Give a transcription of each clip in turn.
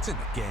It's in the game.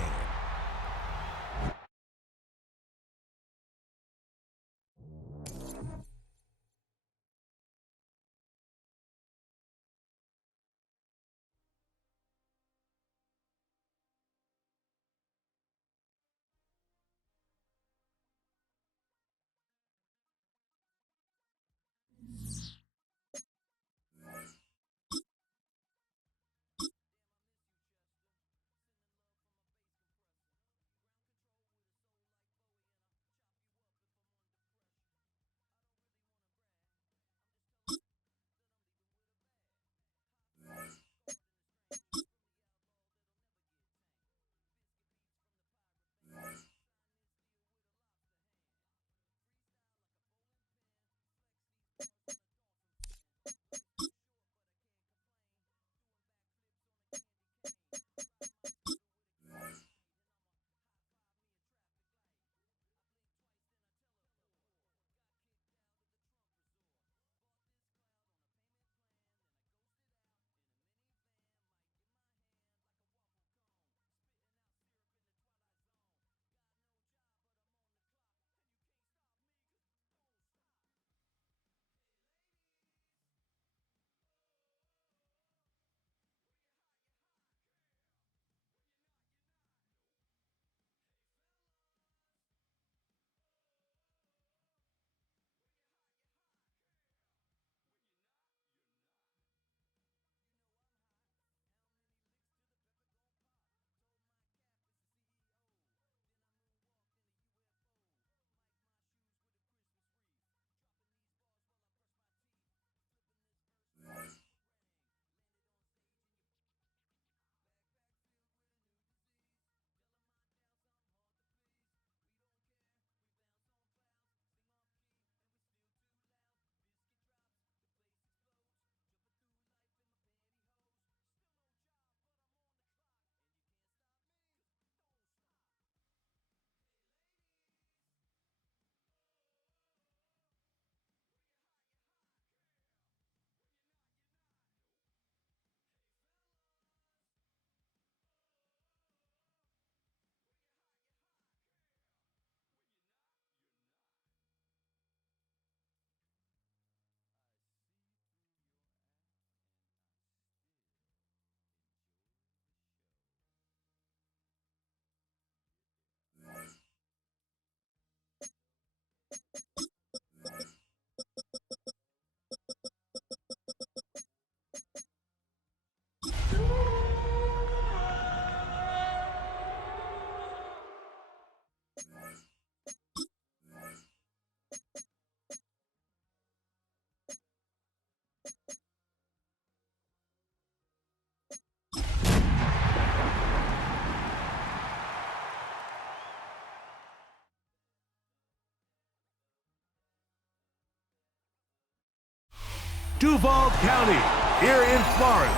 Duval County, here in Florida.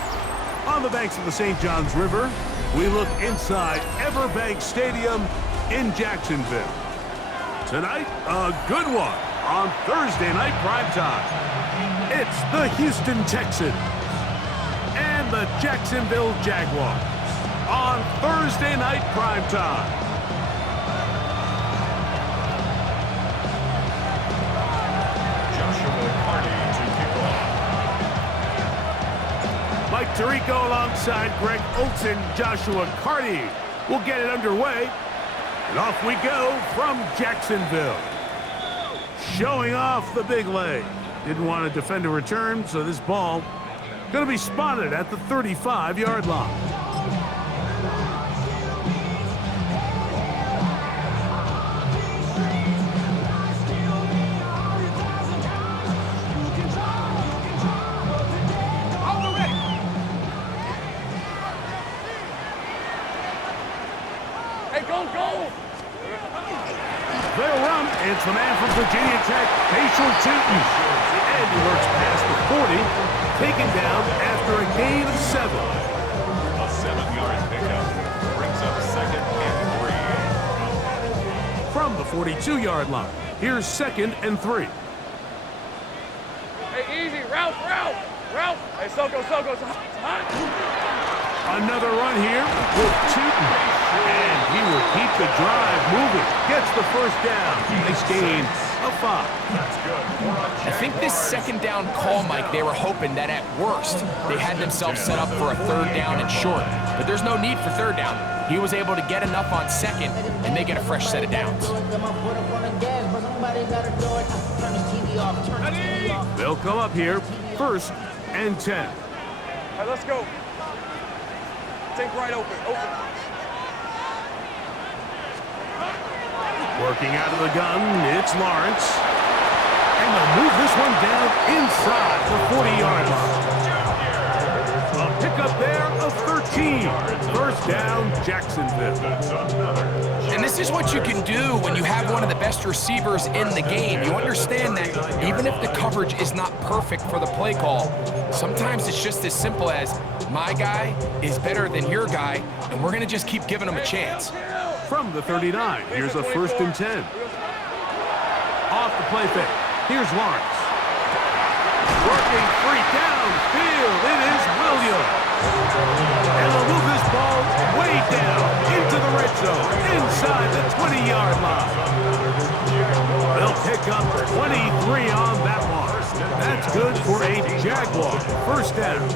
On the banks of the St. Johns River, we look inside Everbank Stadium in Jacksonville. Tonight, a good one on Thursday night primetime. It's the Houston Texans and the Jacksonville Jaguars on Thursday night primetime. Mike Tirico alongside Greg Olson, Joshua Carty will get it underway. And off we go from Jacksonville. Showing off the big leg. Didn't want to defend a return, so this ball going to be spotted at the 35-yard line. They'll run. It's the man from Virginia Tech, Patriot Tinton. And he works past the 40, taken down after a gain of 7. A 7-yard pickup brings up 2nd and 3. From the 42-yard line, here's 2nd and 3. Hey, easy. Ralph. Hey, Soko. It's hot. Another run here with Tootin. And he will keep the drive moving. Gets the first down. Nice gain of 5. That's good. I think this second down call, Mike, they were hoping that at worst they had themselves set up for a third down and short. But there's no need for third down. He was able to get enough on second, and they get a fresh set of downs. They'll come up here, 1st and 10. All right, let's go. Take right open. Working out of the gun, it's Lawrence. And they'll move this one down inside the 40-yard line. A pickup there of 13. First down, Jacksonville. And this is what you can do when you have one of the best receivers in the game. You understand that even if the coverage is not perfect for the play call, sometimes it's just as simple as my guy is better than your guy, and we're going to just keep giving him a chance. From the 39, here's a 1st and 10. Off the play fake. Here's Lawrence. Working free downfield. It is Williams. And they'll move this ball way down into the red zone, inside the 20-yard line. They'll pick up 23 on that one. That's good for a Jaguar. First down.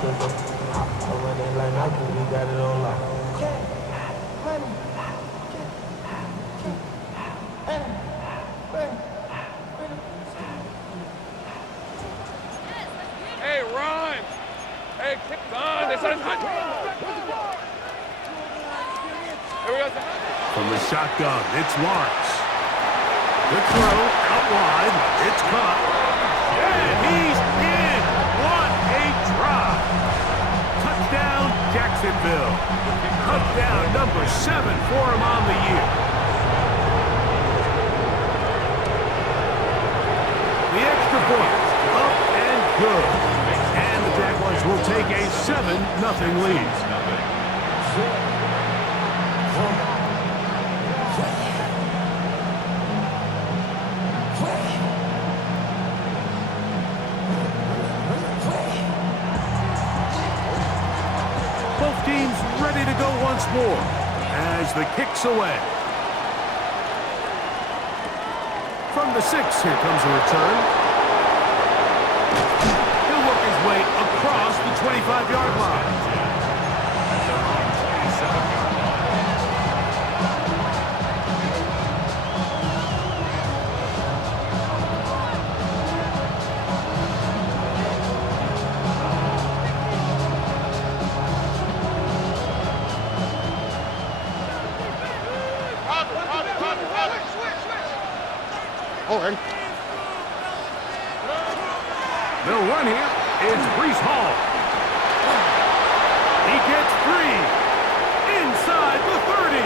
Hey, run. Hey, kick on. It's on. Here we go. From the shotgun, it's Lawrence. The throw out wide. It's caught. And he's in. What a drop. Touchdown, Jacksonville. Touchdown number 7 for him on the year. The extra point, up and good. And the Jaguars will take a 7-0 lead. Both teams ready to go once more as the kick's away. From the 6, here comes a return. He'll work his way across the 25-yard line. They'll run here. It's Breece Hall. He gets free inside the 30.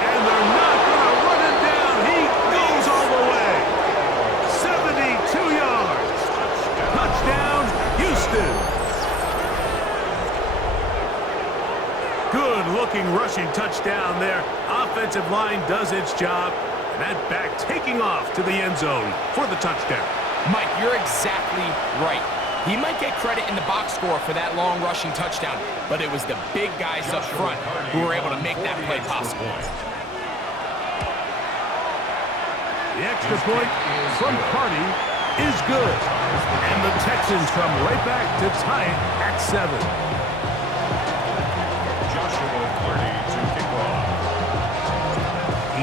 And they're not going to run him down. He goes all the way. 72 yards. Touchdown, Houston. Good-looking rushing touchdown there. Offensive line does its job. That back taking off to the end zone for the touchdown. Mike, you're exactly right. He might get credit in the box score for that long rushing touchdown, but it was the big guys up front who were able to make that play possible. The extra point from Carney is good. And the Texans come right back to tie it at 7.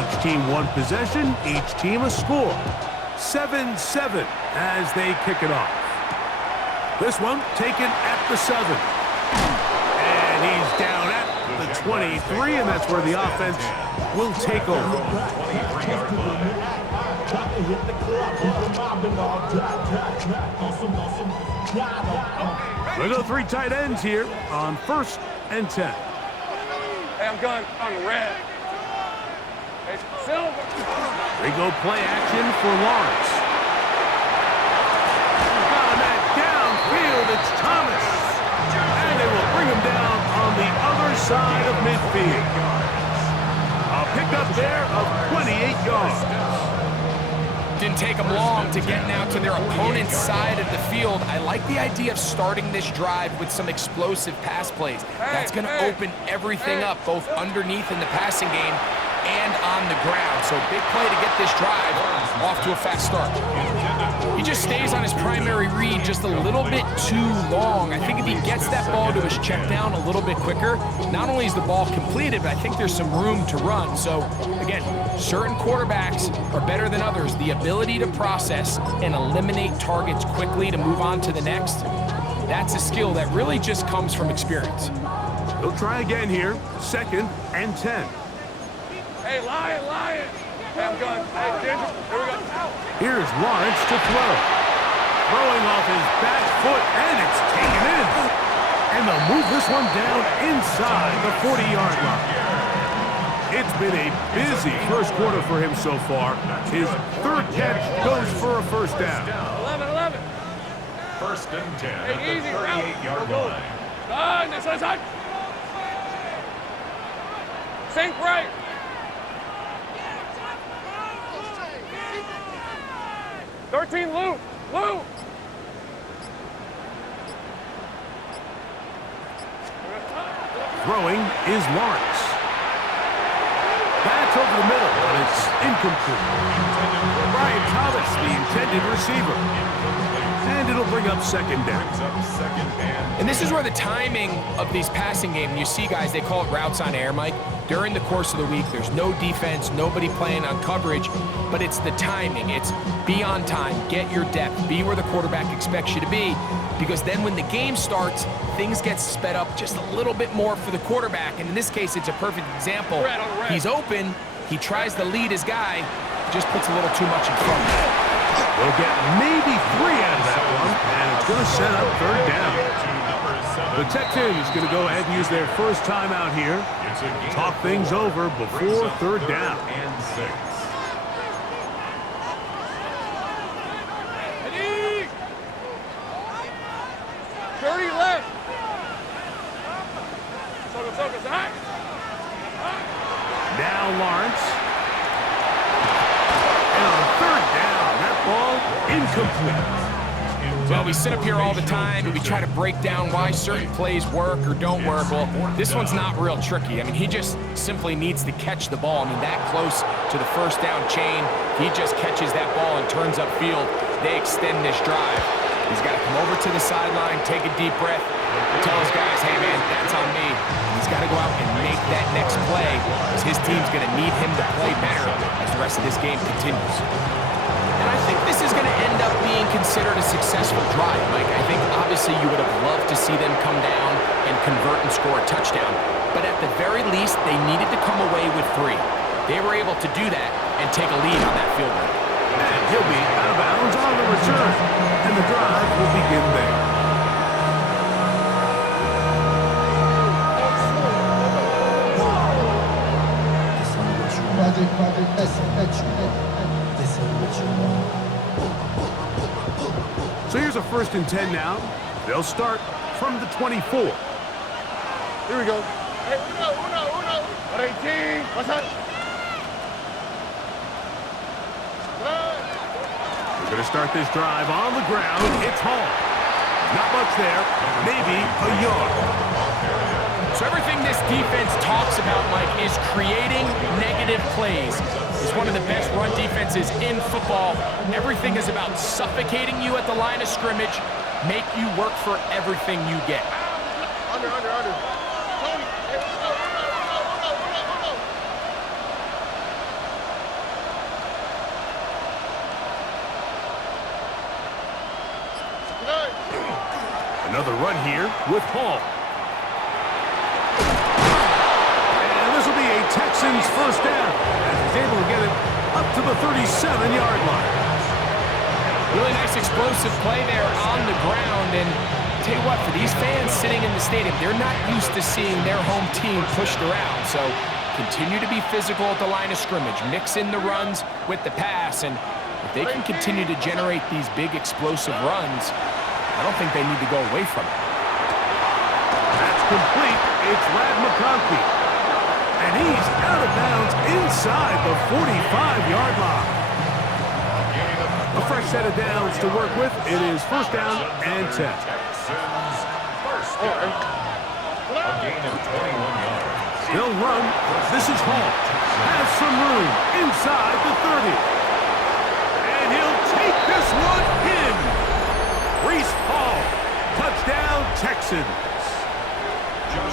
Each team one possession, each team a score. 7-7 as they kick it off. This one taken at the 7. And he's down at the 23, and that's where the offense will take over. We go 3 tight ends here on 1st and 10. Hey, I'm going on red. Hey, Silver. They go play action for Lawrence. Got him at downfield, it's Thomas. And they will bring him down on the other side of midfield. A pickup there of 28 yards. Didn't take them long to get now to their opponent's side of the field. I like the idea of starting this drive with some explosive pass plays. That's going to open everything up, both underneath in the passing game and on the ground. So big play to get this drive off to a fast start. He just stays on his primary read just a little bit too long. I think if he gets that ball to his check down a little bit quicker, not only is the ball completed, but I think there's some room to run. So again, certain quarterbacks are better than others. The ability to process and eliminate targets quickly to move on to the next, that's a skill that really just comes from experience. He'll try again here. 2nd and 10. Hey, Lion. Hey, I'm going. Hey, Ginger, here we go. Here's Lawrence to throw. Throwing off his back foot, and it's taken in. And they'll move this one down inside the 40-yard line. It's been a busy first quarter for him so far. His 3rd catch goes for a first down. 11. 1st and 10 Hey, at the easy. 38-yard line. Side. Sink right. 13, Lou. Throwing is Lawrence. That's over the middle, but it's incomplete. Brian Thomas, the intended receiver. And it'll bring up 2nd down. And this is where the timing of these passing games, you see guys, they call it routes on air, Mike. During the course of the week, there's no defense, nobody playing on coverage, but it's the timing. It's be on time, get your depth, be where the quarterback expects you to be, because then when the game starts, things get sped up just a little bit more for the quarterback. And in this case, it's a perfect example. He's open, he tries to lead his guy, just puts a little too much in front of him. We'll get maybe 3 out of that one, and it's going to set up 3rd down. The Texans going to go ahead and use their first timeout here. Talk things over before 3rd down. And 6. Ready? 30 left. Focus. Now Lawrence. And on 3rd down, that ball incomplete. Well, we sit up here all the time and we try to break down why certain plays work or don't work. Well, this one's not real tricky. I mean, he just simply needs to catch the ball. I mean, that close to the first down chain, he just catches that ball and turns upfield. They extend this drive. He's got to come over to the sideline, take a deep breath, tell his guys, hey, man, that's on me. He's got to go out and make that next play because his team's going to need him to play better as the rest of this game continues. And I think this is going to end up being considered a successful drive, Mike. I think obviously you would have loved to see them come down and convert and score a touchdown. But at the very least, they needed to come away with 3. They were able to do that and take a lead on that field goal. And he'll be out of bounds on the return. And the drive will begin there. So here's a 1st and 10 now. They'll start from the 24. Here we go. Hey, uno. 18. What's up? We're going to start this drive on the ground. It's Hall. Not much there. Maybe a yard. So everything this defense talks about, Mike, is creating negative plays. It's one of the best run defenses in football. Everything is about suffocating you at the line of scrimmage, make you work for everything you get. Under. Tony. Hey, uno. Another run here with Hall. And this will be a Texans first down as he's able to get it up to the 37-yard line. Really nice explosive play there on the ground. And tell you what, for these fans sitting in the stadium, they're not used to seeing their home team pushed around. So continue to be physical at the line of scrimmage. Mix in the runs with the pass. And if they can continue to generate these big explosive runs, I don't think they need to go away from it. That's complete. It's Rad McConkey. And he's out of bounds inside the 45-yard line. A fresh set of downs to work with. It is first down and 10. Texans first down. A gain of 21 yards. They'll run. This is Hall. Has some room inside the 30. And he'll take this one in. Breece Hall. Touchdown, Texans.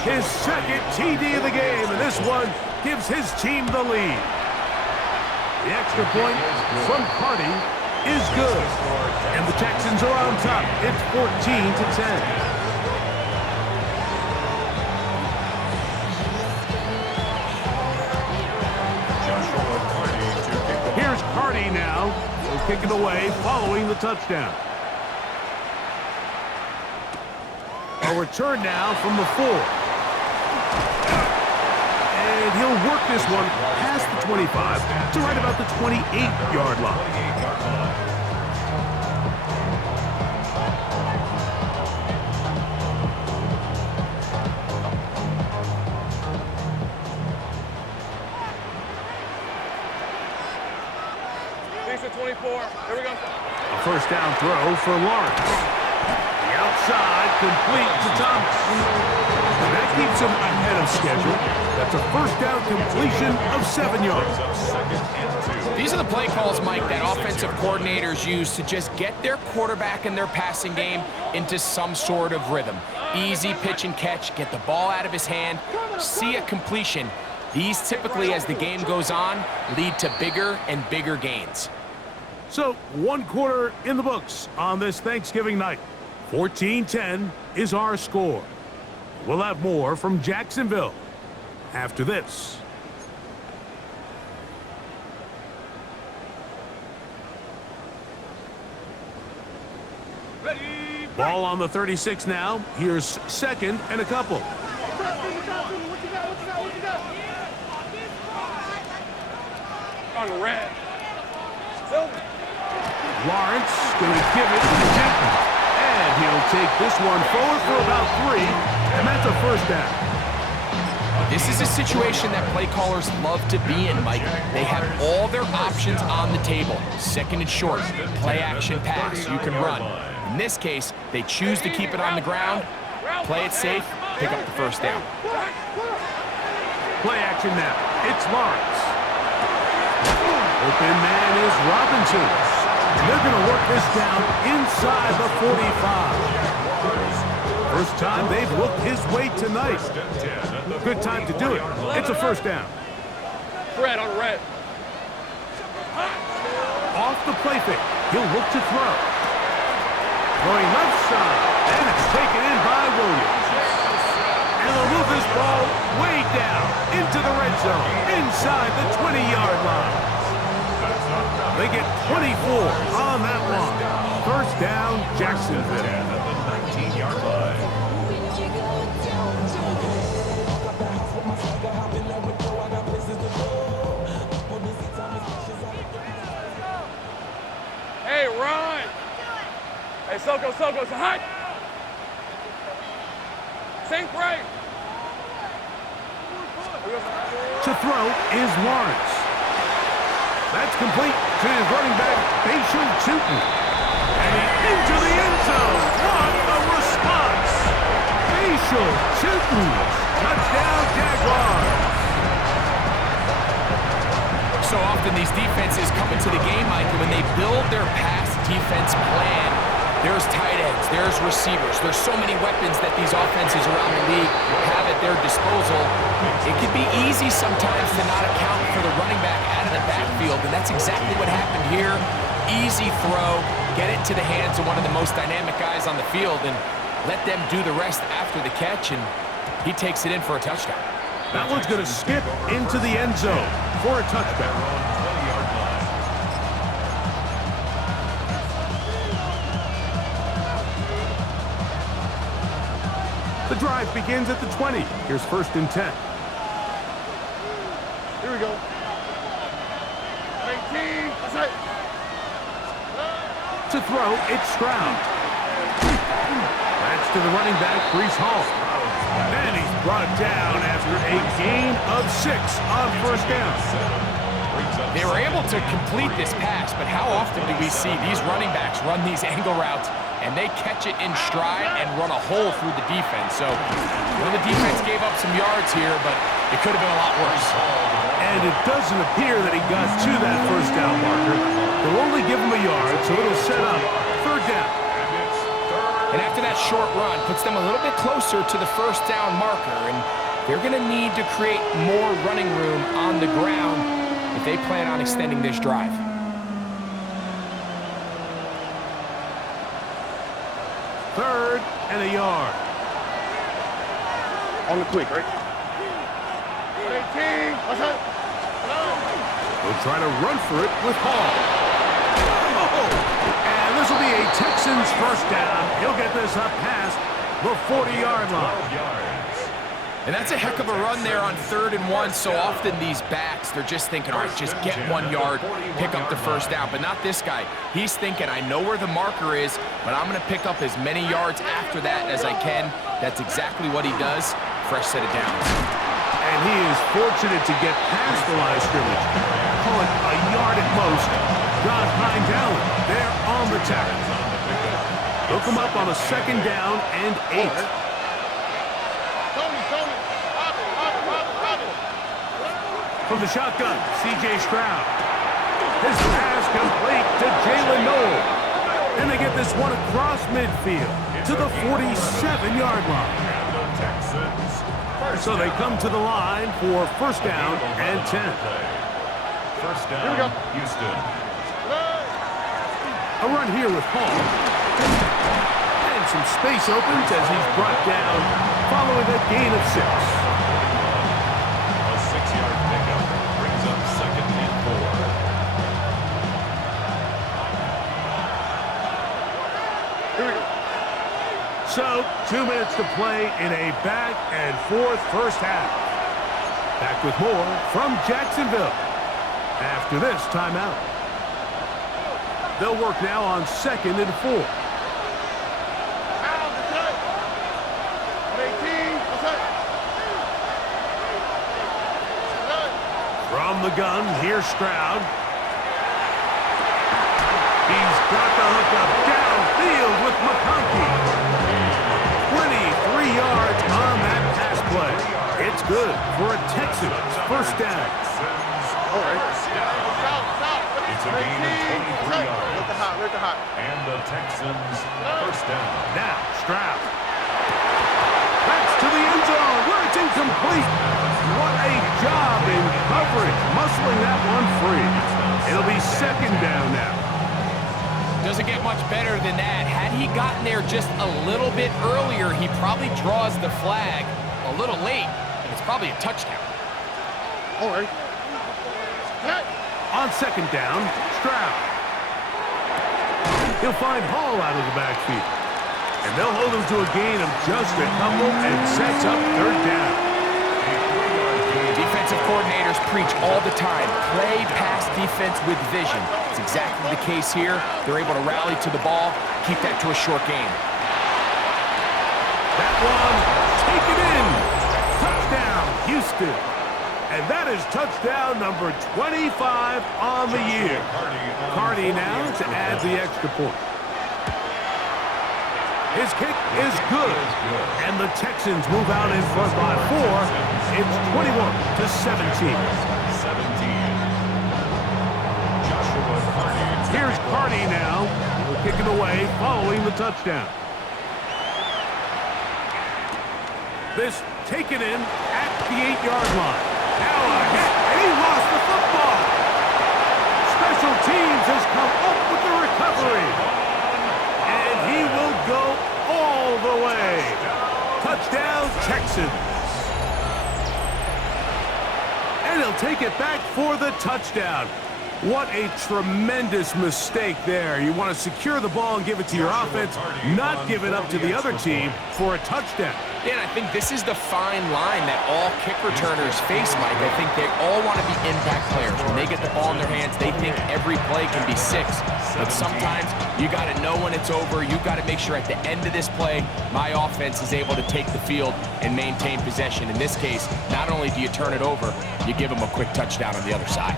His second TD of the game, and this one gives his team the lead. The extra point from Carty is good. And the Texans are on top. It's 14-10. Here's Carty now. He'll kick it away following the touchdown. A return now from the 4. And he'll work this one past the 25 to right about the 28-yard line. Decent 24. Here we go. A first down throw for Lawrence. The outside, complete to Thomas. And that keeps him ahead of schedule. That's a first down completion of 7 yards. These are the play calls, Mike, that offensive coordinators use to just get their quarterback and their passing game into some sort of rhythm. Easy pitch and catch, get the ball out of his hand, see a completion. These typically, as the game goes on, lead to bigger and bigger gains. So, 1 quarter in the books on this Thanksgiving night. 14-10 is our score. We'll have more from Jacksonville after this. Ball on the 36 now. Here's second and a couple. On red. Lawrence going to give it to Denton. And he'll take this one forward for about 3. And that's a first down. This is a situation that play callers love to be in, Mike. They have all their options on the table. Second and short, play action pass, you can run. In this case, they choose to keep it on the ground, play it safe, pick up the first down. Play action now. It's Lawrence. Open man is Robinson. And they're going to work this down inside the 45. First time they've looked his way tonight. Good time to do it. It's a first down. Red on red. Off the play fake. He'll look to throw. Throwing left side. And it's taken in by Williams. And they'll move this ball way down into the red zone. Inside the 20-yard line. They get 24 on that one. First down, Jacksonville. At the 19-yard line. Hey, run. Hey, Soko, hot. Sink right. To throw is Lawrence. That's complete to his running back, Facial Chutin. And he's into the end zone. What a response. Facial Chutin. Touchdown, Jaguars. So often these defenses come into the game, Mike, and when they build their pass defense plan, there's tight ends, there's receivers, there's so many weapons that these offenses around the league have at their disposal. It can be easy sometimes to not account for the running back out of the backfield, and that's exactly what happened here. Easy throw, get it to the hands of one of the most dynamic guys on the field, and let them do the rest after the catch, and he takes it in for a touchdown. That one's going to skip into the end zone for a touchdown. The drive begins at the 20. Here's first and 10. Here we go. 18. That's it. To throw, it's Stroud. That's to the running back, Breece Hall. And he's brought down after a gain of 6 on first down. Brings up They were able to complete this pass, but how often do we see these running backs run these angle routes and they catch it in stride and run a hole through the defense? So, the defense gave up some yards here, but it could have been a lot worse. And it doesn't appear that he got to that first down marker. They'll only give him a yard, so it'll set up third down. And after that short run, puts them a little bit closer to the first down marker, and they're going to need to create more running room on the ground if they plan on extending this drive. Third and a yard. On the quick, right? 18. What's up? They'll try to run for it with Hall. Oh! And this will be a Texans first down. He'll get this up past the 40-yard line. And that's a heck of a run there on 3rd and 1. So often these backs, they're just thinking, all right, just get 1 yard, pick up the first down. But not this guy. He's thinking, I know where the marker is, but I'm going to pick up as many yards after that as I can. That's exactly what he does. Fresh set of downs. And he is fortunate to get past the line of scrimmage. Call it a yard at most. Josh Hines Allen there on the tackle. They'll come up on a 2nd down and 8. From the shotgun, C.J. Stroud. His pass complete to Jalen Noel. And they get this one across midfield to the 47-yard line. So they come to the line for first down and 10. First down, Houston. A run here with Hall. And some space opens as he's brought down following a gain of 6. A 6-yard pickup brings up 2nd and 4. Here we go. So, 2 minutes to play in a back-and-forth first half. Back with more from Jacksonville after this timeout. They'll work now on 2nd and 4. From the gun, here's Stroud. He's got the hookup downfield with McConkey. 23 yards on that pass play. It's good for a Texans first down. All right. It's a gain of 23 yards. Let the hot. And the Texans first down. Now, Stroud. That's to the end zone where it's incomplete. What a job in coverage, muscling that one free. It'll be 2nd down now. Doesn't get much better than that. Had he gotten there just a little bit earlier, he probably draws the flag a little late, and it's probably a touchdown. All right. On 2nd down, Stroud. He'll find Hall out of the backfield. And they'll hold him to a gain of just a couple and sets up 3rd down. Defensive coordinators preach all the time, play pass defense with vision. It's exactly the case here. They're able to rally to the ball, keep that to a short game. That one, take it in. Touchdown, Houston. And that is touchdown number 25 on the year. Carney now to add the extra point. His kick is good. And the Texans move out in front by 4. It's 21-17. Here's Carney now. Kicking away following the touchdown. This taken in at the 8-yard line. Now a hit, and he lost the football. Special teams has come up with the recovery. And he will go all the way. Touchdown, Texans. And he'll take it back for the touchdown. What a tremendous mistake there. You want to secure the ball and give it to your offense, not give it up to the other team for a touchdown. Yeah, and I think this is the fine line that all kick returners face, Mike. I think they all want to be impact players. When they get the ball in their hands, they think every play can be 6. But sometimes you got to know when it's over. You got to make sure at the end of this play, my offense is able to take the field and maintain possession. In this case, not only do you turn it over, you give them a quick touchdown on the other side.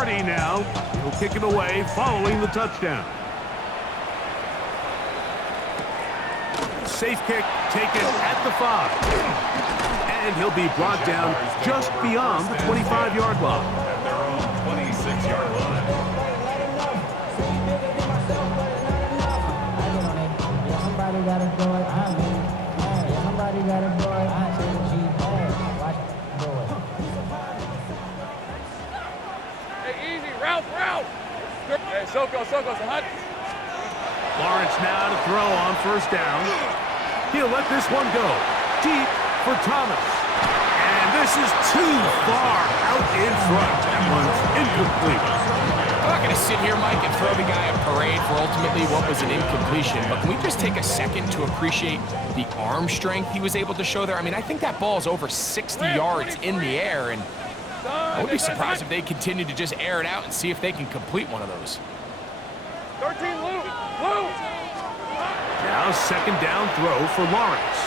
Hardy now. He'll kick it away following the touchdown. Safe kick taken at the 5. And he'll be brought down just beyond the 25-yard line. At their own 26-yard line. Somebody got to do it. Somebody got to do it. Watch it. Do it. Hey, easy. Route. Hey, Soko, so hot. Lawrence now to throw on first down. He'll let this one go. Deep for Thomas. And this is too far out in front. That one's incomplete. I'm not going to sit here, Mike, and throw the guy a parade for ultimately what was an incompletion, but can we just take a second to appreciate the arm strength he was able to show there? I mean, I think that ball is over 60 yards in the air, and I would be surprised if they continue to just air it out and see if they can complete one of those. 13, Lou. Now second down throw for Lawrence.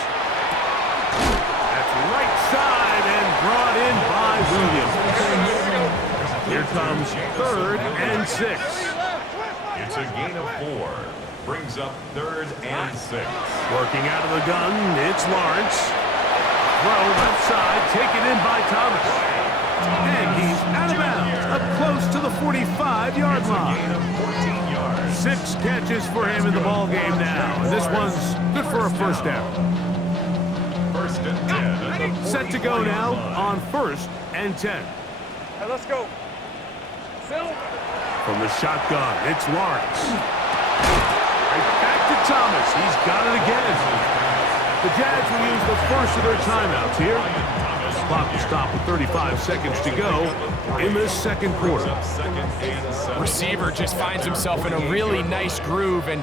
That's right side and brought in by Williams. Here comes 3rd and 6. It's a gain of 4. Brings up 3rd and 6. Working out of the gun, it's Lawrence. Throw left side, taken in by Thomas. And he's out of bounds, up close to the 45-yard line. Gain of 14 yards. 6 catches for him in the ball game now. And this one's good for a first down. 1st and 10 at the Set to go now 44-yard line. on 1st and 10. Hey, let's go. Silver. From the shotgun, it's Lawrence. Right back to Thomas. He's got it again. The Jags will use the first of their timeouts here. The clock will stop with 35 seconds to go in this second quarter. Receiver just finds himself in a really nice groove, and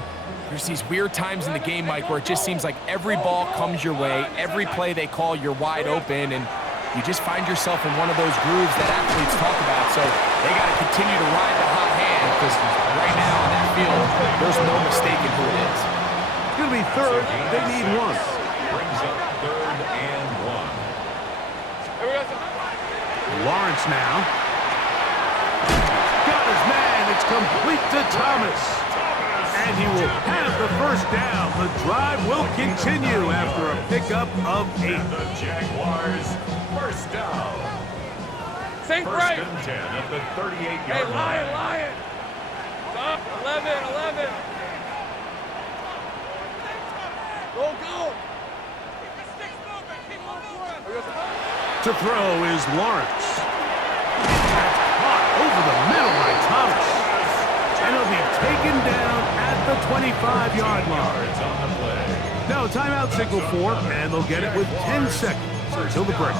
there's these weird times in the game, Mike, where it just seems like every ball comes your way, every play they call, you're wide open, and you just find yourself in one of those grooves that athletes talk about. So they got to continue to ride the hot hand, because right now on that field, there's no mistaking who it is. It's going to be 3rd. They need 1. Brings up 3rd and 1. Here we go. Lawrence now. Got his man. It's complete to Thomas. And he will have the first down. The drive will continue after a pickup of 8. And the Jaguars first down. Sink 1st right. and 10 at the 38-yard Hey, line. Lion. Stop. 11. Go. To throw is Lawrence. That's caught over the middle by Thomas. And he'll be taken down at the 25-yard line. Yards on the play. Now a timeout signal for, and they'll get it with 10 seconds until the break.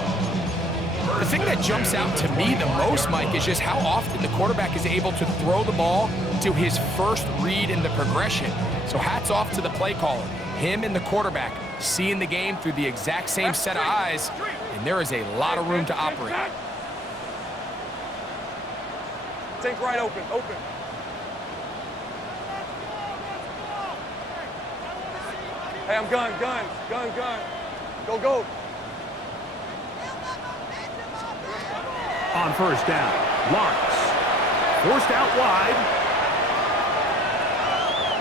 The thing that jumps out to me the most, Mike, is just how often the quarterback is able to throw the ball to his first read in the progression. So hats off to the play caller. Him and the quarterback seeing the game through the exact same set of eyes, and there is a lot of room to operate. Sink right open. Hey, I'm gun. Go. On first down, Lawrence. Forced out wide.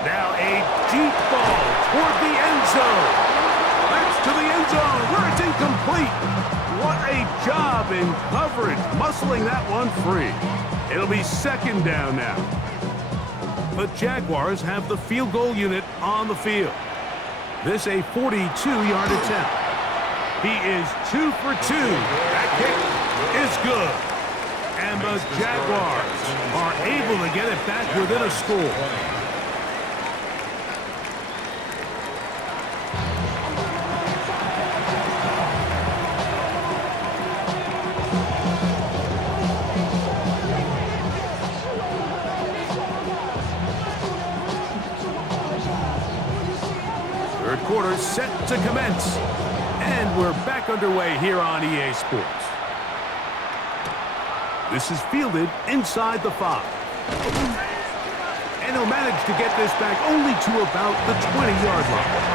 Now a deep ball toward the end zone. That's to the end zone where it's incomplete. What a job in coverage, muscling that one free. It'll be second down now. The Jaguars have the field goal unit on the field. This a 42-yard attempt. He is 2 for 2. That kick is good. And the Jaguars are able to get it back within a score. Third quarter set to commence. And we're back underway here on EA Sports. This is fielded inside the 5. And he'll manage to get this back only to about the 20-yard line.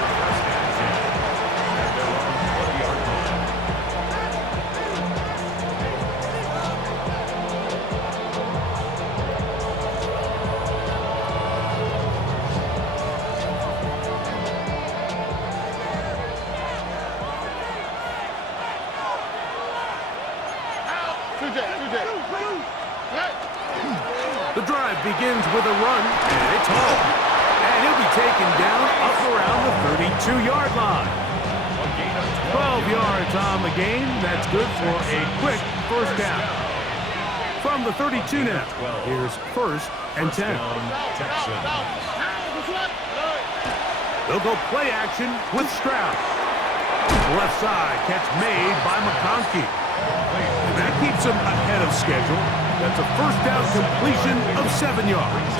The drive begins with a run, and it's home. And he'll be taken down up around the 32-yard line. 12 yards on the game. That's good for a quick first down. From the 32 now, here's first and 10. They'll go play action with Stroud. Left side catch made by McConkey. And that keeps him ahead of schedule. That's a first down completion of 7 yards.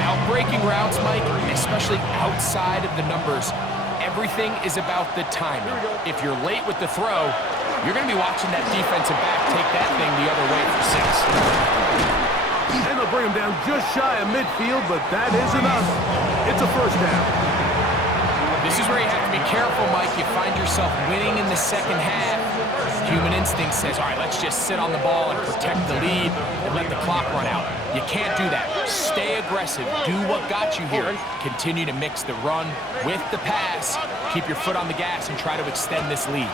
Out-breaking routes, Mike, especially outside of the numbers, everything is about the timing. If you're late with the throw, you're going to be watching that defensive back take that thing the other way for 6. And they'll bring him down just shy of midfield, but that is enough. It's a first down. This is where you have to be careful, Mike. You find yourself winning in the second half. Human instinct says, all right, let's just sit on the ball and protect the lead and let the clock run out. You can't do that. Stay aggressive. Do what got you here. Continue to mix the run with the pass. Keep your foot on the gas and try to extend this lead.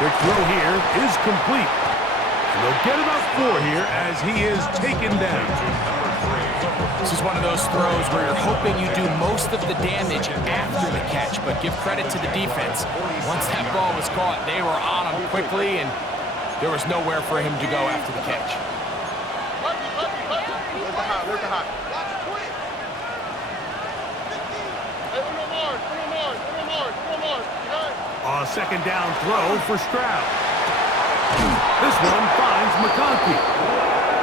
Quick throw here is complete. And they'll get about 4 here as he is taken down. This is one of those throws where you're hoping you do most of the damage after the catch, but give credit to the defense. Once that ball was caught, they were on him quickly, and there was nowhere for him to go after the catch. Where's the hot? A second down throw for Stroud. This one finds McConkey.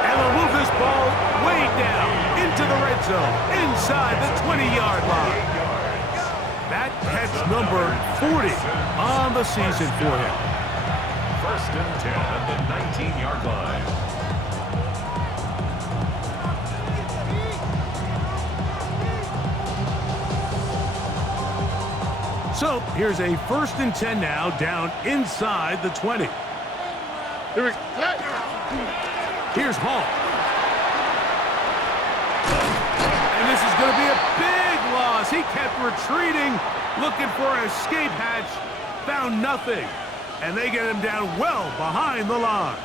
And they'll move this ball way down into the red zone, inside the 20-yard line. That catch number 40 on the season for him. First and 10 at the 19-yard line. So here's a first and 10 now, down inside the 20. Here's Hall. And this is going to be a big loss. He kept retreating, looking for an escape hatch, found nothing. And they get him down well behind the line.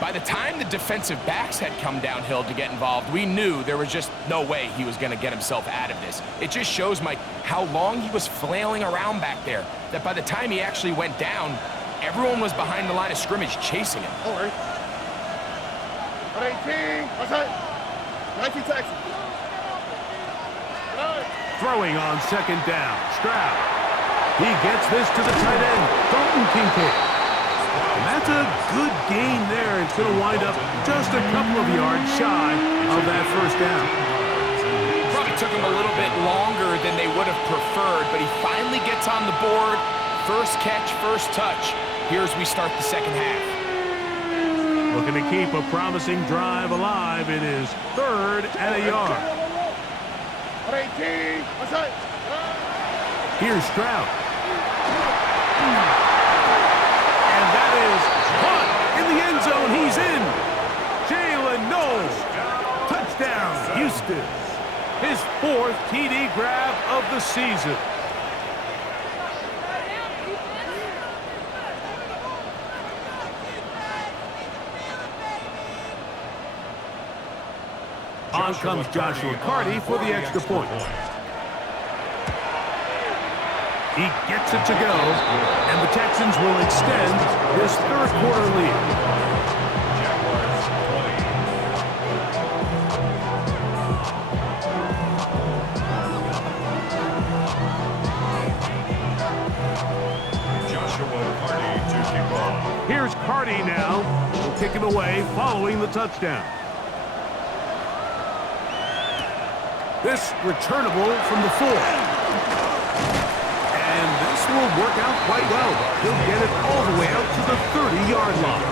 By the time the defensive backs had come downhill to get involved, we knew there was just no way he was going to get himself out of this. It just shows, Mike, how long he was flailing around back there, that by the time he actually went down, everyone was behind the line of scrimmage chasing him. 18, outside. 19 Texas. Throwing on second down, Stroud. He gets this to the tight end, Dalton Kincaid. And that's a good gain there. It's going to wind up just a couple of yards shy of that first down. Probably took him a little bit longer than they would have preferred, but he finally gets on the board. First catch, first touch. Here's we start the second half. Looking to keep a promising drive alive. It is third and a yard. 18, outside. Here's Stroud. And that is caught in the end zone. He's in. Jalen Knowles. Touchdown, Houston. His 4th TD grab of the season. On comes Joshua Carty for the extra point. He gets it to go, and the Texans will extend this third quarter lead. Joshua Carty to kick off. Here's Carty now. He'll kick it away following the touchdown. This returnable from the 4. And this will work out quite well. He'll get it all the way out to the 30-yard line.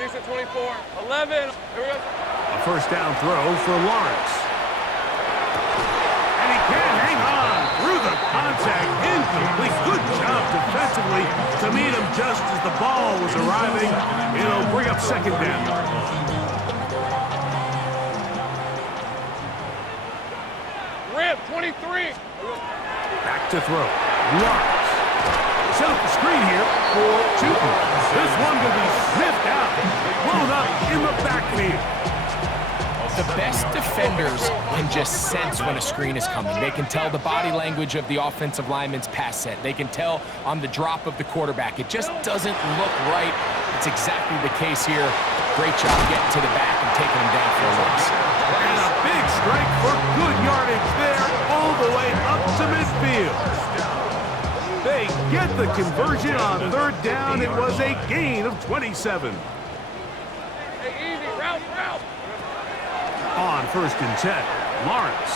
These are 24, 11. Here we go. A first down throw for Lawrence. And he can't hang on through the contact, incomplete. Good job defensively to meet him just as the ball was arriving. It'll bring up second down. Rip, 23. Back to throw. Lawrence. Set up the screen here for Chuton. This one will be sniffed out. Blown up in the backfield. The best defenders can just sense when a screen is coming. They can tell the body language of the offensive lineman's pass set. They can tell on the drop of the quarterback. It just doesn't look right. It's exactly the case here. Great job getting to the back and taking him down for a loss. And a big strike for good yardage there all the way up to midfield. They get the conversion on third down. It was a gain of 27. Hey, easy, route. On first and 10, Lawrence.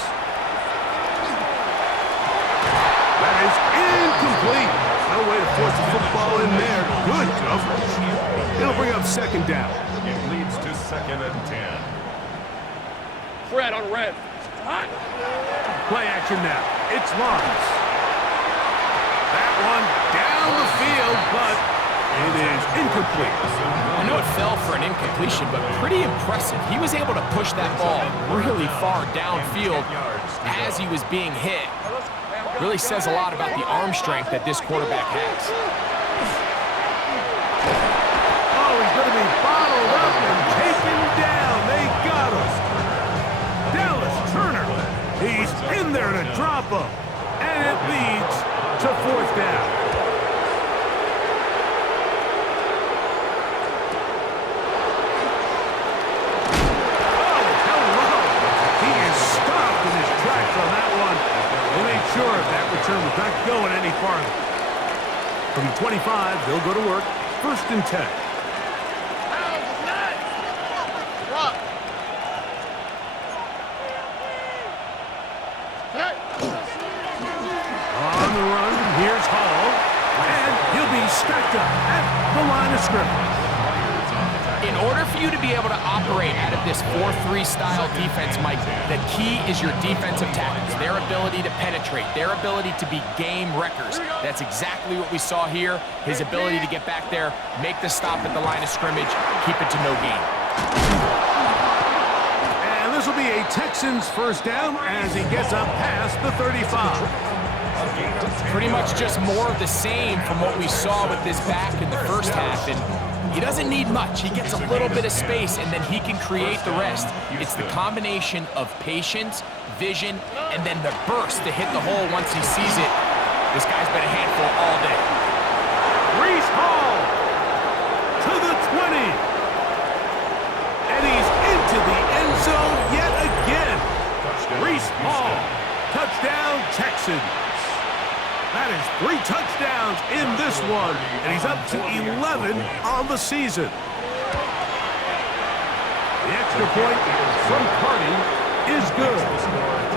That is incomplete. No way to force the football in there. Good coverage. It'll bring up second down. It leads to second and 10. Fred on red. Hot. Play action now. It's Lawrence. That one down the field, but it is incomplete. I know it fell for an incompletion, but pretty impressive. He was able to push that ball really far downfield as he was being hit. Really says a lot about the arm strength that this quarterback has. Oh, he's going to be bottled up and taken down. They got him. Dallas Turner. He's in there to drop him. And it leads to fourth down. Sure, if that return was not going any farther. From the 25, they'll go to work. First and 10. On the run, here's Hall. And he'll be stacked up at the line of scrimmage. In order for you to be able to operate out of this 4-3 style defense, Mike, the key is your defensive tackles, their ability to penetrate, their ability to be game wreckers. That's exactly what we saw here, his ability to get back there, make the stop at the line of scrimmage, keep it to no gain. And this will be a Texans first down as he gets up past the 35. Pretty much just more of the same from what we saw with this back in the first half. And he doesn't need much. He gets a little bit of space, and then he can create the rest. It's the combination of patience, vision, and then the burst to hit the hole once he sees it. This guy's been a handful all day. Reese Hall to the 20. And he's into the end zone yet again. Reese Hall, touchdown Texans. That is 3 touchdowns in this one, and he's up to 11 on the season. The extra point from Carney is good,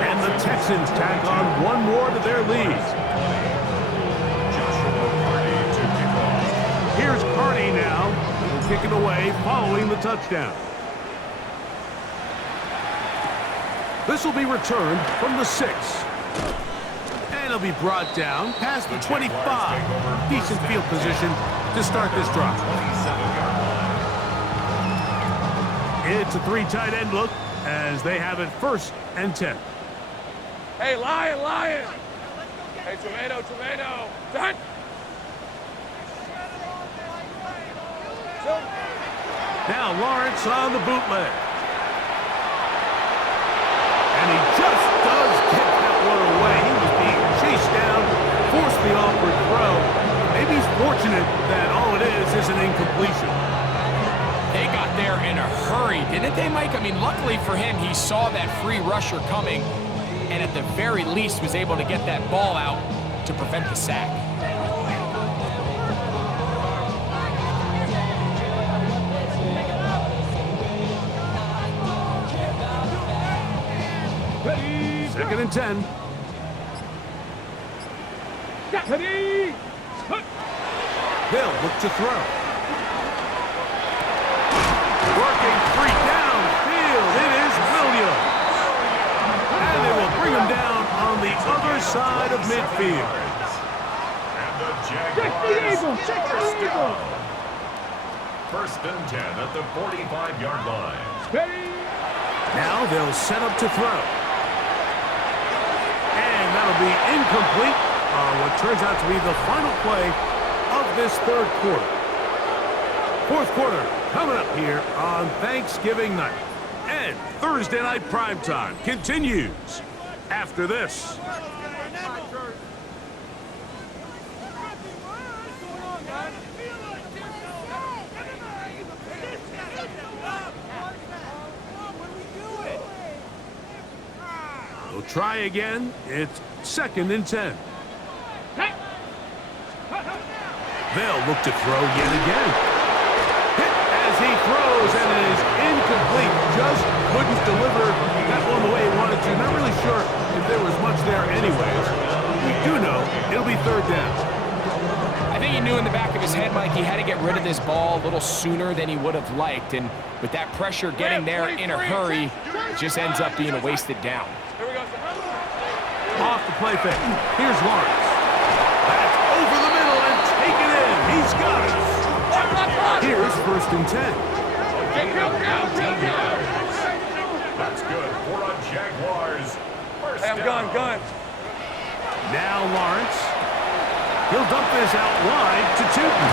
and the Texans tack on one more to their lead. Here's Carney now, kicking away following the touchdown. This will be returned from the 6. And he'll be brought down past the 25. Decent field position to start this drive. It's a 3 tight end look as they have it first and 10. Hey, Lion. Hey, tomato. Done. Now Lawrence on the bootleg. And he just does get that one away. He was being chased down, forced the awkward throw. Maybe he's fortunate that all it is an incompletion. They got there in a hurry, didn't they, Mike? I mean, luckily for him, he saw that free rusher coming, and at the very least was able to get that ball out to prevent the sack. Second and 10. They'll look to throw. Working 3 downfield. It is Williams. And they will bring him down on the other side of midfield. Jaguars. First down. 1st and 10 at the 45-yard line. Now they'll set up to throw. And that'll be incomplete on what turns out to be the final play of this 3rd quarter. 4th quarter coming up here on Thanksgiving night. And Thursday night primetime continues after this. They'll try again. It's 2nd and 10. They'll look to throw yet again. Hit as he throws, and it is incomplete. Just couldn't deliver that one the way he wanted to. Not really sure if there was much there anyways. We do know it'll be 3rd down. I think he knew in the back of his head, Mike, he had to get rid of this ball a little sooner than he would have liked. And with that pressure getting there in a hurry, it just ends up being a wasted down. Off the play fake. Here's Lawrence. That's over the middle and taken in. He's got it. Here's 1st and 10. That's good for a Jaguars. First Hey, I'm down. gun. Now Lawrence. He'll dump this out wide to Tootin.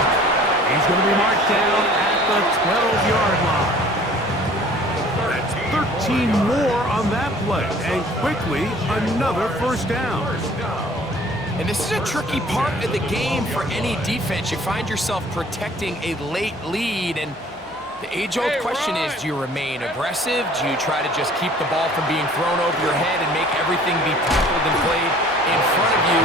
He's going to be marked down at the 12-yard line. That's 13 more on that play. And quickly, another 1st down. And this is a tricky part of the game for any defense. You find yourself protecting a late lead, and the age-old question is, do you remain aggressive? Do you try to just keep the ball from being thrown over your head and make everything be tackled and played in front of you?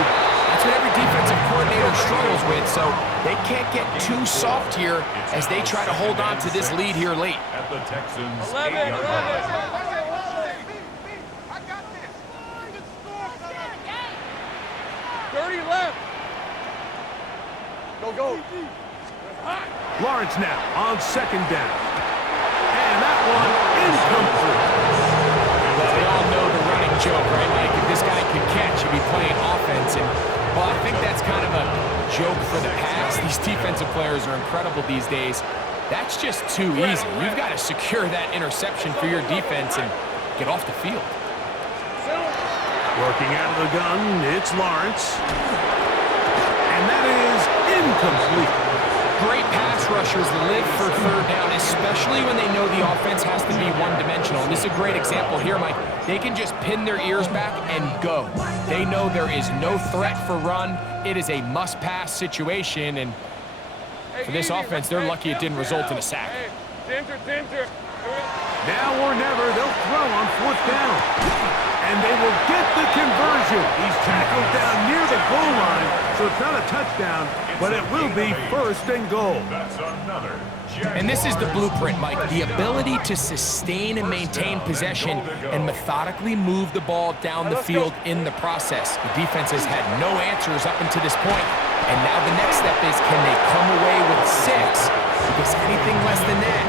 That's what every defensive coordinator struggles with, so they can't get too soft here as they try to hold on to this lead here late. At the Texans' 11. 8-yard line. Dirty left. Go. Lawrence now on 2nd down. And that one incomplete. Well, we all know the running joke, right, Mike? If this guy could catch, he'd be playing offense. And, well, I think that's kind of a joke for the past. These defensive players are incredible these days. That's just too easy. You've got to secure that interception for your defense and get off the field. Working out of the gun, it's Lawrence. And that is incomplete. Great pass rushers live for 3rd down, especially when they know the offense has to be one-dimensional. And this is a great example here, Mike. They can just pin their ears back and go. They know there is no threat for run. It is a must-pass situation, and for this offense, they're lucky it didn't result in a sack. Dinter. Now or never, they'll throw on 4th down. And they will get the conversion. He's tackled down near the goal line, so it's not a touchdown, but it will be 1st and goal. That's another Jaguars. And this is the blueprint, Mike. The ability to sustain and maintain possession and methodically move the ball down the field in the process. The defense has had no answers up until this point, and now the next step is, can they come away with 6? Because anything less than that,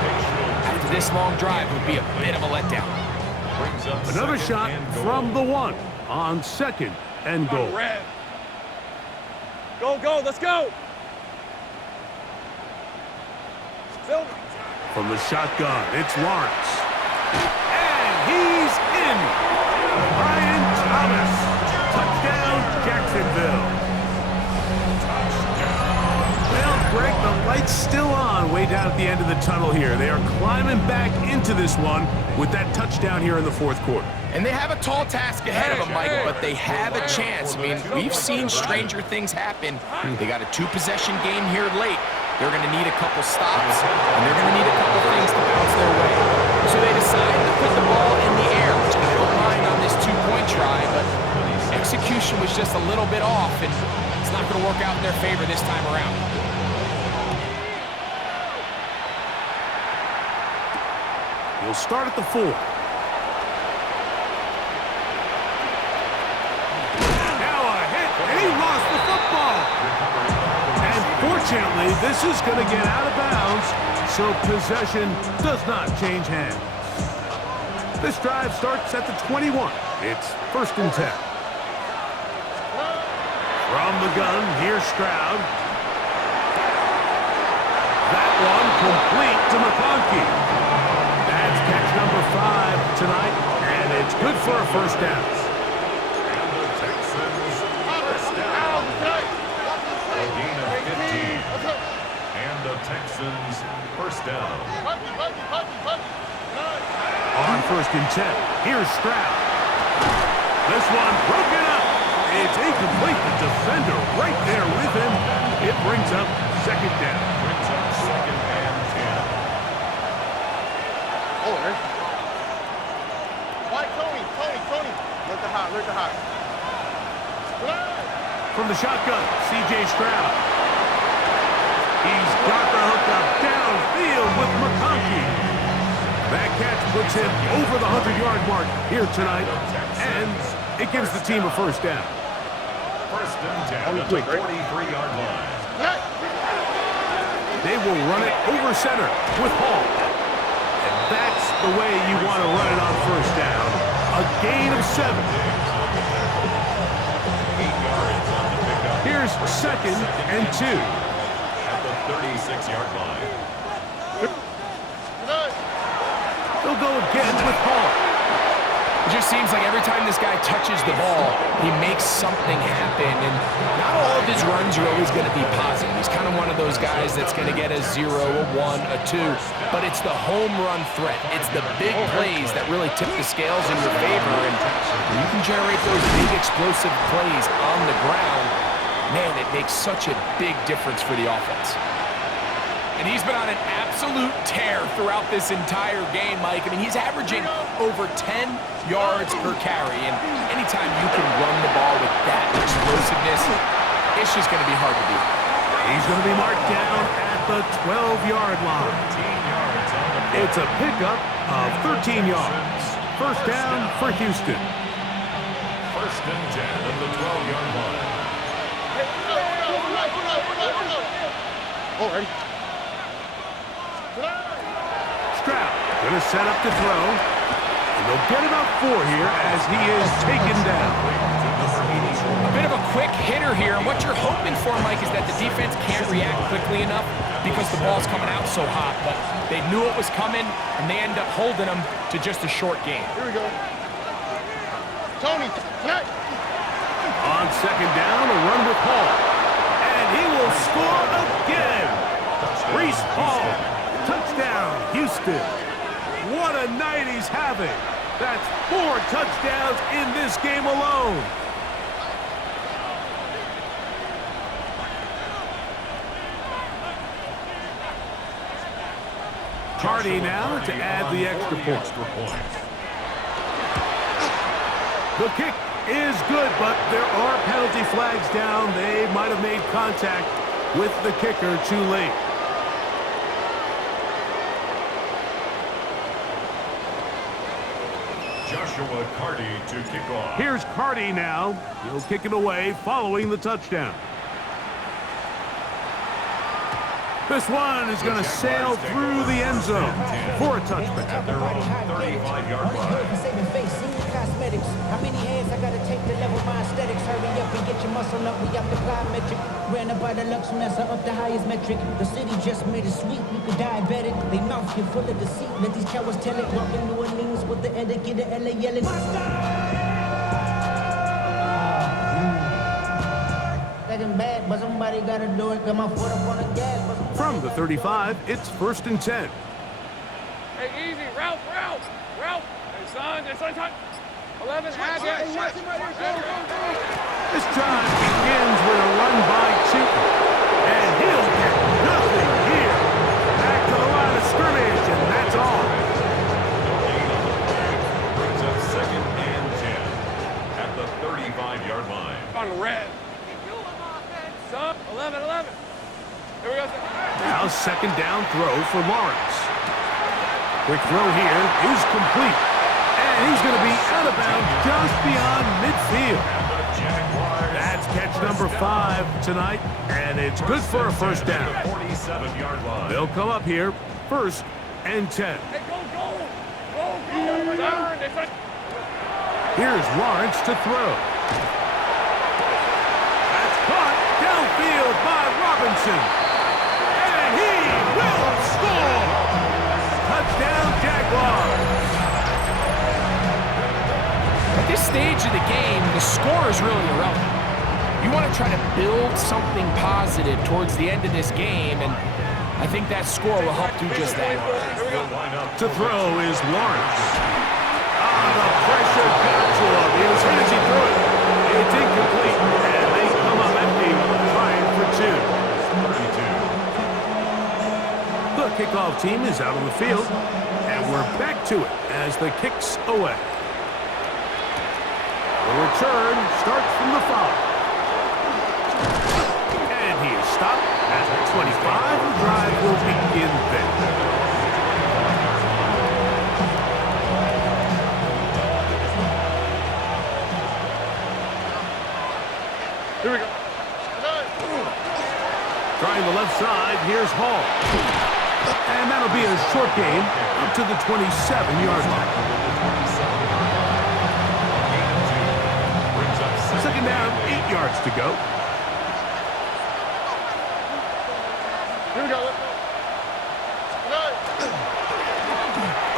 after this long drive, would be a bit of a letdown. Another shot from the 1 on 2nd and goal. Go, let's go. Silver. From the shotgun, it's Lawrence. And he's in. Brian Thomas. Touchdown, Jacksonville. Well, Greg, the light's still on way down at the end of the tunnel here. They are climbing back into this one with that touchdown here in the 4th quarter. And they have a tall task ahead of them, Mike, but they have a chance. I mean, we've seen stranger things happen. They got a 2-possession game here late. They're going to need a couple stops, and they're going to need a couple things to bounce their way. So they decide to put the ball in the air, which I don't mind on this 2-point try, but execution was just a little bit off, and it's not going to work out in their favor this time around. He'll start at the 4. He lost the football. And fortunately, this is going to get out of bounds, so possession does not change hands. This drive starts at the 21. It's 1st and 10. From the gun, here's Stroud. That one complete to McConkey. That's catch number 5 tonight, and it's good for a first down. And the Texans first down. A gain of 15. And the Texans first down. On first and 10, here's Stroud. This one broken up. It's incomplete. The defender right there with him. It brings up second down. Brings up second and 10. Oh, there. Why, Tony? Look the hot. From the shotgun, C.J. Stroud. He's got the hookup downfield with McConkey. That catch puts him over the 100-yard mark here tonight, and it gives the team a first down. First and 10 at the 43-yard line. They will run it over center with Hall. And that's the way you want to run it on first down. A gain of 7. 8 yards on the pickup. Here's second and 2. At the 36-yard line. They'll go again with Hall. It just seems like every time this guy touches the ball, he makes something happen. And not all of his runs are always going to be positive. He's kind of one of those guys that's going to get a 0, a 1, a 2. But it's the home run threat. It's the big plays that really tip the scales in your favor. And when you can generate those big explosive plays on the ground, man, it makes such a big difference for the offense. And he's been on an absolute tear throughout this entire game, Mike. I mean, he's averaging over 10 yards per carry. And anytime you can run the ball with that explosiveness, it's just going to be hard to beat. He's going to be marked down at the 12-yard line. It's a pickup of 13 yards. First down for Houston. First and 10 at the 12-yard line. Oh, ready. Stroud going to set up to throw. And they'll get about 4 here as he is taken down. A bit of a quick hitter here. And what you're hoping for, Mike, is that the defense can't react quickly enough because the ball's coming out so hot. But they knew it was coming, and they end up holding them to just a short game. Here we go. Tony, tonight. On second down, a run with Hall. And he will score again. Reese Hall. Touchdown, Houston. What a night he's having. That's 4 touchdowns in this game alone. Hardy now to add the extra point. The kick is good, but there are penalty flags down. They might have made contact with the kicker too late. Joshua Carty to kick off. Here's Carty now. He'll kick it away following the touchdown. This one is going to sail through the end zone for a touchback. At their own 35-yard line. How many hands I gotta take to level my aesthetics? Hurry up and get your muscle up. We up the plyometric. Ran up by the Lux when that's up the highest metric. The city just made it sweet. You could diabetic. They mouth get full of deceit. Let these cowards tell it. Walking New Orleans with the etiquette of LA yelling. Second bad, but somebody gotta do it. Got my foot up on the gas. From the 35, it's first and 10. Hey, easy. Ralph. Hey, son. 11, add that. This drive begins with a run by Cheaton. And he'll get nothing here. Back to the line of scrimmage, and that's all. Brings up second and 10 at the 35-yard line. On the red. Son, 11. Here we go, son. Now second down throw for Lawrence. Quick throw here is complete. And he's going to be out of bounds just beyond midfield. That's catch number 5 tonight, and it's good for a first down. 47-yard line. They'll come up here, first and 10. Hey, go. Son. Here's Lawrence to throw. That's field by Robinson. And he will score! Touchdown, Jaguars! At this stage of the game, the score is really irrelevant. You want to try to build something positive towards the end of this game, and I think that score will help do just that. To throw is Lawrence. The pressure got to him. He was hit as he threw it. It's incomplete, and they come up empty, trying for 2. The kickoff team is out on the field, and we're back to it as the kick's away. The return starts from the 5. And he is stopped at the 25. The drive will begin then. Here we go. Trying the left side, here's Hall. And that'll be a short game up to the 27-yard line. Second down, 8 yards to go. Here we go.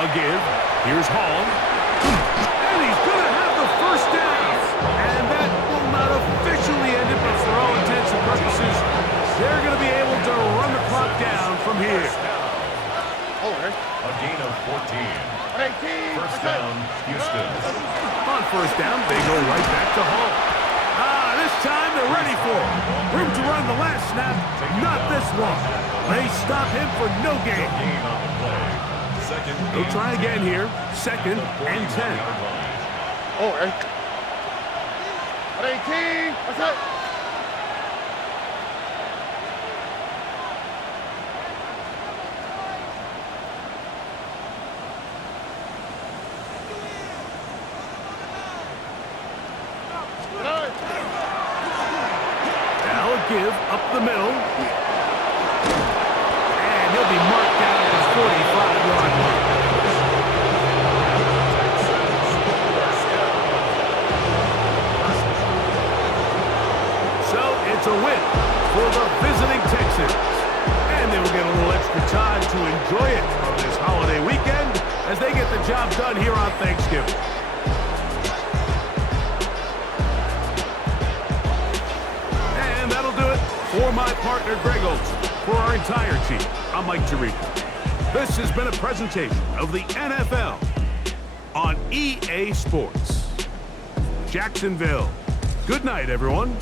A give. Here's Hall. And he's going to have the first down. And that will not officially end it, but for all intents and purposes, they're going to be able to run the clock down from here. A gain of 14. First down, Houston. On first down, they go right back to Hall. This time they're ready for it. Room to run the last snap, not this one. They stop him for no gain. They'll try again here. Second and 10. Oh, right. 18. That's it. Now a give up the middle. And he'll be marked down at the 45-yard line. So it's a win for the visiting Texans. And they will get a little extra time to enjoy it on this holiday weekend as they get the job done here on Thanksgiving. And that'll do it for my partner, Greg Olson. For our entire team, I'm Mike Tirico. This has been a presentation of the NFL on EA Sports. Jacksonville. Good night, everyone.